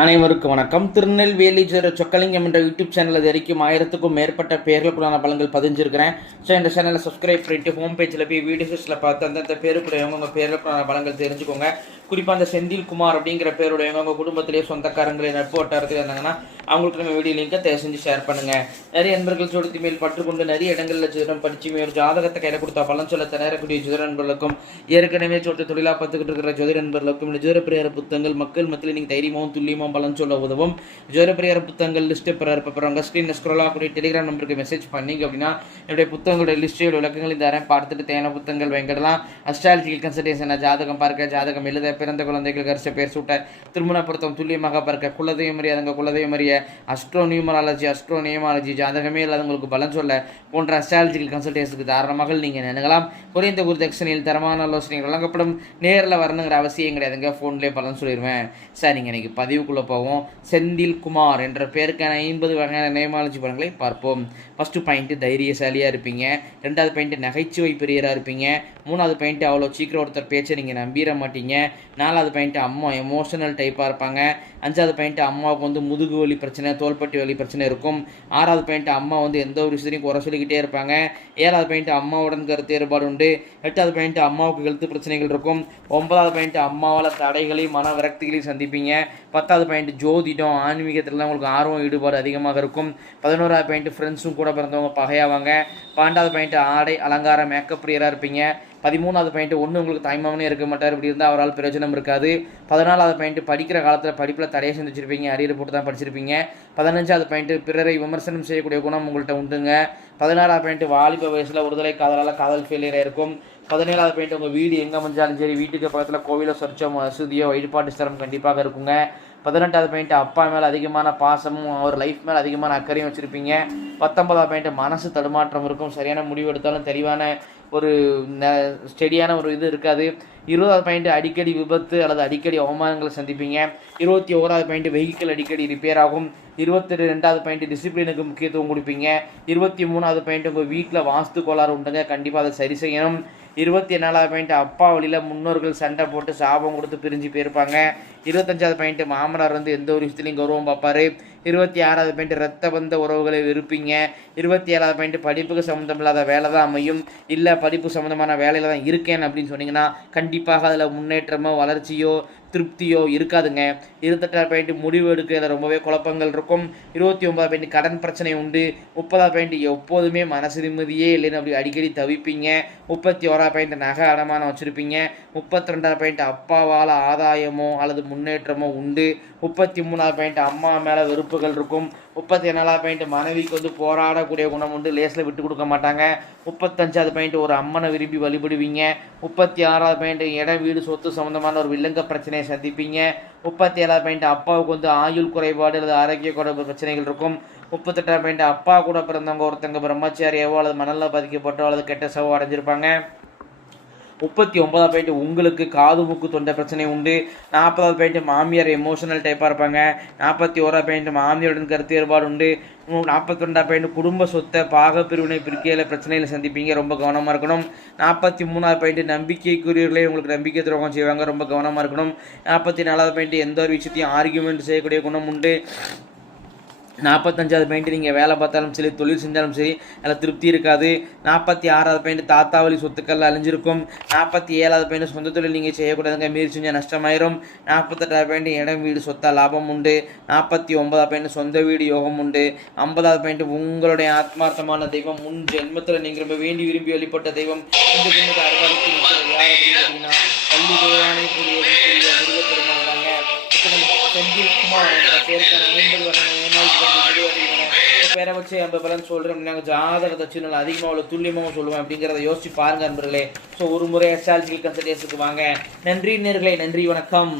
அனைவருக்கும் வணக்கம். திருநெல்வேலி ஜெர சொக்கலிங்கம் என்ற யூடியூப் சேனல் வரைக்கும் ஆயிரத்துக்கும் மேற்பட்ட பேர்களுக்குள்ளான பலன்கள் பதிஞ்சிருக்கிறேன். ஸோ இந்த சேனலை சப்ஸ்கிரைப் பண்ணிட்டு ஹோம் பேஜில் போய் வீடியோஸில் பார்த்து அந்தந்த பேருக்குடையவங்க உங்கள் பேர்களுக்குள்ளான பலன்கள் தெரிஞ்சுக்கோங்க. குறிப்பாக அந்த செந்தில் குமார் அப்படிங்கிற பேருடையவங்க உங்கள் குடும்பத்திலேயே சொந்தக்காரங்களே நட்பு வட்டாரத்தில் இருந்தாங்கன்னா அவங்களுக்கு நம்ம வீடியோ லிங்கை தயவு செஞ்சு ஷேர் பண்ணுங்கள் நிறைய நண்பர்கள் சொடுத்தி மேல் பற்றுக்கொண்டு நிறைய இடங்களில் ஜோதிடம் படிச்சு ஒரு ஜாதகத்தை கையில் கொடுத்தா பலன் சொல்ல திணறக்கூடிய ஜோதிட நண்பர்களுக்கும் ஏற்கனவே சொட்டு தொழிலாக பார்த்துக்கிட்டு இருக்கிற ஜோதி நண்பர்களுக்கும் இந்த ஜோதிட பிரியார புத்தகங்கள் மக்கள் மத்தியில் நீங்கள் தைரியமாகவும் துல்லியமாகவும் பலன் சொல்ல உதவும். ஜோரப்பிரியார் புத்தகங்கள் லிஸ்ட்டு பிறர் அப்புறம் ஸ்க்ரீன் ஸ்க்ரோல் ஆகக்கூடிய டெலிகிராம் நம்பருக்கு மெசேஜ் பண்ணீங்க அப்படின்னா என்னுடைய புத்தகங்களுடைய லிஸ்ட்டோட விளக்கங்கள் இந்த தரேன். பார்த்துட்டு தேவையான புத்தகங்கள் வாங்கிடலாம். அஸ்ட்ராலஜிக்கல் கன்சல்டேஷன் ஜாதகம் பார்க்க ஜாதகம் எழுத பிறந்த குழந்தைகள் கரிச பேர் சூட்ட திருமண பொருத்தம் துல்லியமாக பார்க்க குலதெய்வம் அறியாதவங்க குலதெய்வம் அறிய அஸ்ட்ரோ நியூமராலஜி அஸ்ட்ரோ நியமாலஜி ஜாதகமே இல்லாதவங்களுக்கு பலன் சொல்ல போன்ற அஸ்ட்ராலஜிக்கல் கன்சல்டேஷனுக்கு தாராளமாக நீங்கள் நினைக்கலாம் குறைந்த குரு தட்சணையில் தரமான ஆலோசனைகள் வழங்கப்படும். நேரில் வரணுங்கிற அவசியம் கிடையாதுங்க. ஃபோன்லேயே பலன் சொல்லிடுவேன் சரிங்க இன்னைக்கு பதிவுக்குள்ளே போவோம். செந்தில் குமார் என்ற பேருக்கான ஐம்பது வகையான நேமாலஜி படங்களை பார்ப்போம். ஃபஸ்ட்டு பாயிண்ட்டு தைரியசாலியாக இருப்பீங்க. ரெண்டாவது பாயிண்ட்டு நகைச்சுவை பிரியராக இருப்பீங்க. மூணாவது பாயிண்ட்டு அவ்வளோ சீக்கிரம் ஒருத்தர் பேச்சை நீங்கள் நம்பிட மாட்டீங்க. நாலாவது பாயிண்ட்டு அம்மா எமோஷனல் டைப்பாக இருப்பாங்க. அஞ்சாவது பாயிண்ட்டு அம்மாவுக்கு வந்து முதுகு வலி பிரச்சனை தோள்பட்டி வலி பிரச்சனை இருக்கும். ஆறாவது பாயிண்ட்டு அம்மா வந்து எந்த ஒரு விஷயத்தையும் குறை சொல்லிக்கிட்டே இருப்பாங்க. ஏழாவது பாயிண்ட்டு அம்மாவுடன் கருத்து வேறுபாடு உண்டு. எட்டாவது பாயிண்ட்டு அம்மாவுக்கு ஹெல்த் பிரச்சனைகள் இருக்கும். ஒன்பதாவது பாயிண்ட்டு அம்மாவால் தடைகளையும் மன விரக்திகளையும் சந்திப்பீங்க. பத்தாவது பாயிண்ட் ஜோதிடம் ஆன்மீகத்தில் உங்களுக்கு ஆர்வம் ஈடுபாடு அதிகமாக இருக்கும். பதினோராவது பாயிண்ட் ஃப்ரெண்ட்ஸும் கூட பிறந்தவங்க பகையாவாங்க. பன்னெண்டாவது பாயிண்ட் ஆடை அலங்காரம் மேக்கப் பிரியராக இருப்பீங்க. பதிமூணாவது பாயிண்ட் ஒன்று உங்களுக்கு தாய்மாமனே இருக்க மாட்டார். இப்படி இருந்தால் அவரால் பிரயோஜனம் இருக்காது. பதினாலாவது பாயிண்ட் படிக்கிற காலத்தில் படிப்பில் தடையை செஞ்சுருப்பீங்க அரியர் போட்டு தான் படிச்சிருப்பீங்க. பதினஞ்சாவது பாயிண்ட் பிறரை விமர்சனம் செய்யக்கூடிய குணம் உங்கள்கிட்ட உண்டுங்க. பதினாறாவது பாயிண்ட் வாலிப வயசில் ஒருதலை காதலால் காதல் ஃபெயிலியர் இருக்கும். பதினேழாவது பாயிண்ட் உங்கள் வீடு எங்கே அமைஞ்சாலும் சரி வீட்டுக்கு பக்கத்தில் கோவிலோ சொர்ச்சோ வசதியோ வழிபாட்டு ஸ்தலம் கண்டிப்பாக இருக்குங்க. பதினெட்டாவது பாயிண்ட் அப்பா மேலே அதிகமான பாசமும் அவர் லைஃப் மேலே அதிகமான அக்கறையும் வச்சுருப்பீங்க. பத்தொன்பதாவது பாயிண்ட் மனசு தடுமாற்றம் இருக்கும். சரியான முடிவு எடுத்தாலும் தெளிவான ஒரு ஸ்டெடியான ஒரு இது இருக்காது. இருபதாவது பாயிண்ட் அடிக்கடி விபத்து அல்லது அடிக்கடி அவமானங்களை சந்திப்பீங்க. இருபத்தி ஓராவது பாயிண்ட் வெஹிக்கிள் அடிக்கடி ரிப்பேர் ஆகும். இருபத்தி ரெண்டாவது பாயிண்ட் டிசிப்ளினுக்கு முக்கியத்துவம் கொடுப்பீங்க. இருபத்தி மூணாவது பாயிண்ட் உங்கள் வீட்டில் வாஸ்து கோளாறு உண்டுங்க. கண்டிப்பாக அதை சரி செய்யணும். இருபத்தி நாலாவது பாயிண்ட் அப்பா வழியில் முன்னோர்கள் சண்டை போட்டு சாபம் கொடுத்து பிரிஞ்சு போயிருப்பாங்க. இருபத்தஞ்சாவது பாயிண்ட் மாமனார் வந்து எந்த ஒரு விஷயத்துலையும் கௌரவம் பார்ப்பாரு. இருபத்தி ஆறாவது பாயிண்ட் ரத்த பந்த உறவுகளை வெறுப்பீங்க. இருபத்தி ஏழாவது பாயிண்ட் படிப்புக்கு சம்மந்தம் இல்லாத வேலை தான் அமையும். இல்லை படிப்பு சம்மந்தமான வேலையில் தான் இருக்கேன் அப்படின்னு சொன்னீங்கன்னா கண்டிப்பாக அதில் முன்னேற்றமோ வளர்ச்சியோ திருப்தியோ இருக்காதுங்க. இருபத்தெட்டாவது பாயிண்ட் முடிவு எடுக்கிறதுல ரொம்பவே குழப்பங்கள் இருக்கும். இருபத்தி ஒன்பதாவது பாயிண்ட் கடன் பிரச்சனை உண்டு. முப்பதாவது பாயிண்ட் எப்போதுமே மனசு நிம்மதியே இல்லைன்னு அப்படி அடிக்கடி தவிப்பீங்க. முப்பத்தி ஓராவது பாயிண்ட் நகை அடமானம் வச்சுருப்பீங்க. முப்பத்தி ரெண்டாவது பாயிண்ட் அப்பாவால் ஆதாயமோ அல்லது முன்னேற்றமோ உண்டு. முப்பத்தி மூணாவது பாயிண்ட் அம்மா மேலே வெறுப்புகள் இருக்கும். முப்பத்தி நாலாவது பாயிண்ட் மனைவிக்கு வந்து போராடக்கூடிய குணம் உண்டு. லேஸில் விட்டு கொடுக்க மாட்டாங்க. முப்பத்தஞ்சாவது பாயிண்ட் ஒரு அம்மனை விரும்பி வழிபடுவீங்க. முப்பத்தி ஆறாவது பாயிண்ட் இடம் வீடு சொத்து சம்மந்தமான ஒரு வில்லங்க பிரச்சனையை சந்திப்பீங்க. முப்பத்தி ஏழாவது பாயிண்ட் அப்பாவுக்கு வந்து ஆயுள் குறைபாடு அல்லது ஆரோக்கிய குறைபாடு பிரச்சனைகள் இருக்கும். முப்பத்தெட்டாவது பாயிண்ட் அப்பா கூட பிறந்தவங்க ஒருத்தங்க பிரம்மச்சாரியாவோ அல்லது மணலில் பாதிக்கப்பட்டோ அல்லது கெட்ட சவோ அடைஞ்சிருப்பாங்க. முப்பத்தி ஒன்பதாவது போயிட்டு உங்களுக்கு காது மூக்கு தொண்டை பிரச்சனை உண்டு. நாற்பதாவது போயிட்டு மாமியார் எமோஷனல் டைப்பாக இருப்பாங்க. நாற்பத்தி ஓராவது போயிட்டு மாமியாருடன் கருத்து வேறுபாடு உண்டு. நாற்பத்தி ரெண்டாவது போயிட்டு குடும்ப சொத்தை பாக பிரிவினை பிரிக்கையில் பிரச்சனைகளை சந்திப்பீங்க. ரொம்ப கவனமாக இருக்கணும். நாற்பத்தி மூணாவது போயிட்டு நம்பிக்கைக்குரியவர்களே உங்களுக்கு நம்பிக்கை துரோகம் செய்வாங்க. ரொம்ப கவனமாக இருக்கணும். நாற்பத்தி நாலாவது போயிட்டு எந்த ஒரு விஷயத்தையும் ஆர்கியூமெண்ட் செய்யக்கூடிய குணம் உண்டு. நாற்பத்தஞ்சாவது பாயிண்ட் நீங்கள் வேலை பார்த்தாலும் சரி தொழில் செஞ்சாலும் சரி அதில் திருப்தி இருக்காது. நாற்பத்தி ஆறாவது பாயிண்ட் தாத்தாவளி சொத்துக்கள் அழிஞ்சிருக்கும். நாற்பத்தி ஏழாவது பாயிண்ட் சொந்த தொழில் நீங்கள் செய்யக்கூடாதுங்க. மீறி செஞ்சால் நஷ்டமாயிரும். நாற்பத்தெட்டாவது பாயிண்ட் இடம் வீடு சொத்தா லாபம் உண்டு. நாற்பத்தி ஒன்பதாவது பாயிண்ட் சொந்த வீடு யோகம் உண்டு. ஐம்பதாவது பாயிண்ட் உங்களுடைய ஆத்மார்த்தமான தெய்வம். முன் ஜென்மத்தில் நீங்கள் ரொம்ப வேண்டி விரும்பி வழிபட்ட தெய்வம். இந்த ஜென்மத்தை அறுபத்தி யார் அப்படின்னு பார்த்தீங்கன்னா பள்ளி தேவானை புரிய செந்தில் குமார் என்ற பேருக்கான ஐம்பது பேரை வச்சு நம்ம பலன் சொல்கிறோம் நாங்கள் ஜாதகத்தை வச்சு நல்லா அதிகமாக அவ்வளோ துல்லியமாகவும் சொல்லுவேன் அப்படிங்கிறத யோசிச்சு பாருங்க நண்பர்களே ஸோ ஒரு முறை எஸ்ஆல்ஜிக்கல் கன்சல்டேஷனுக்கு வாங்க. நன்றி நேர்களே. நன்றி வணக்கம்.